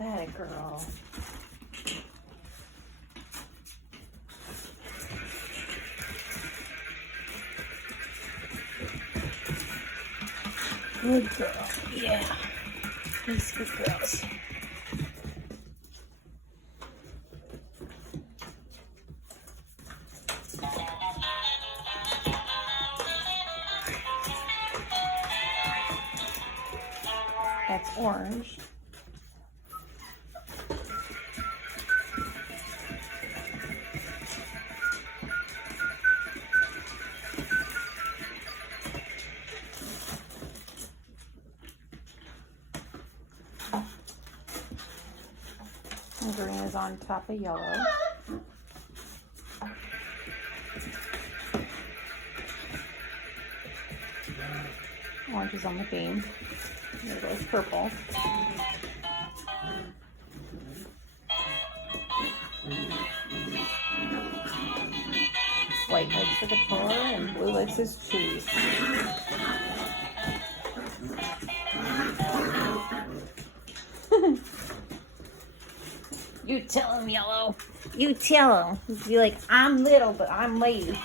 That girl. Good girl. Yeah. These good girls. That's orange. And green is on top of yellow. Orange is on the beam. There goes purple. White legs for the core and blue legs is cheese. You tell him, Yellow. You tell him. Be like, I'm little, but I'm mighty.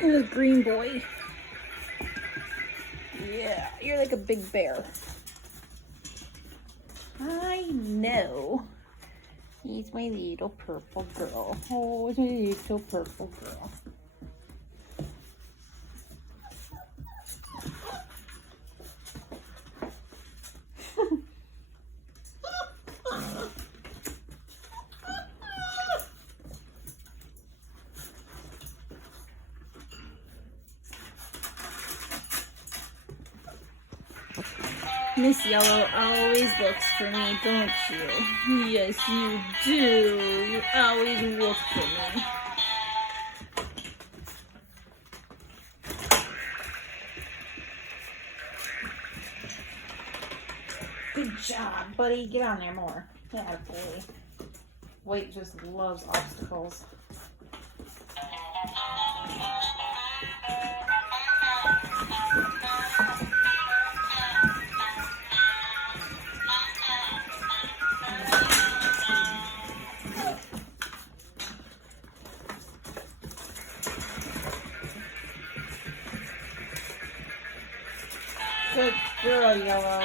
The green boy. Yeah, you're like a big bear. I know. He's my little purple girl. Oh, it's my little purple girl. Miss Yellow always looks for me, don't you? Yes, you do. You always look for me. Good job, buddy. Get on there more. Yeah, boy. White just loves obstacles. Good girl, Yellow.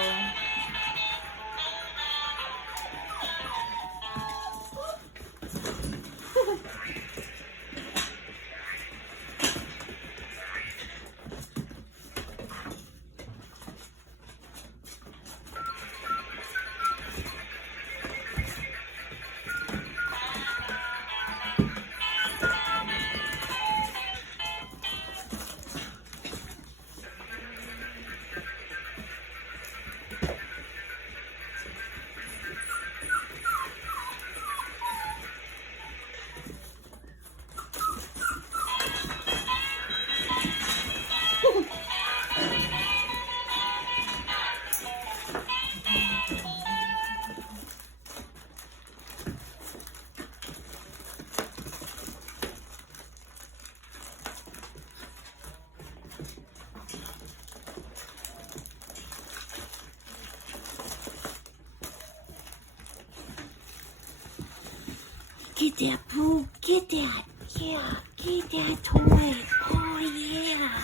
Get that, Pooh. Get that. Yeah, get that toy. Oh, yeah.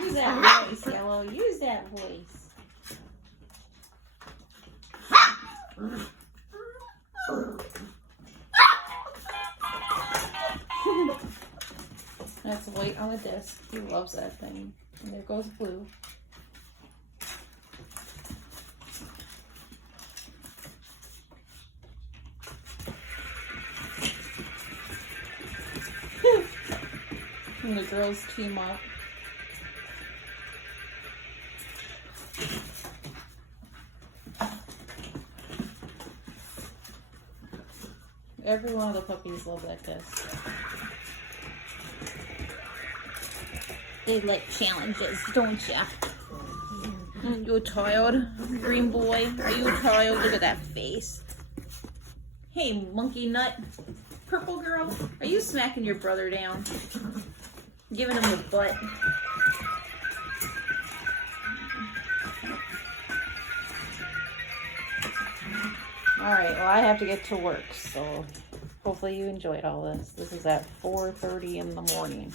Use that voice, Yellow. Use that voice. That's white on the disc. He loves that thing. And there goes blue. When the girls team up. Every one of the puppies love that kiss. They like challenges, don't ya? You tired, green boy? Are you tired? Look at that face. Hey, monkey nut. Purple girl, are you smacking your brother down? Giving him the butt. Alright, well I have to get to work, so hopefully you enjoyed all this. This is at 4:30 in the morning.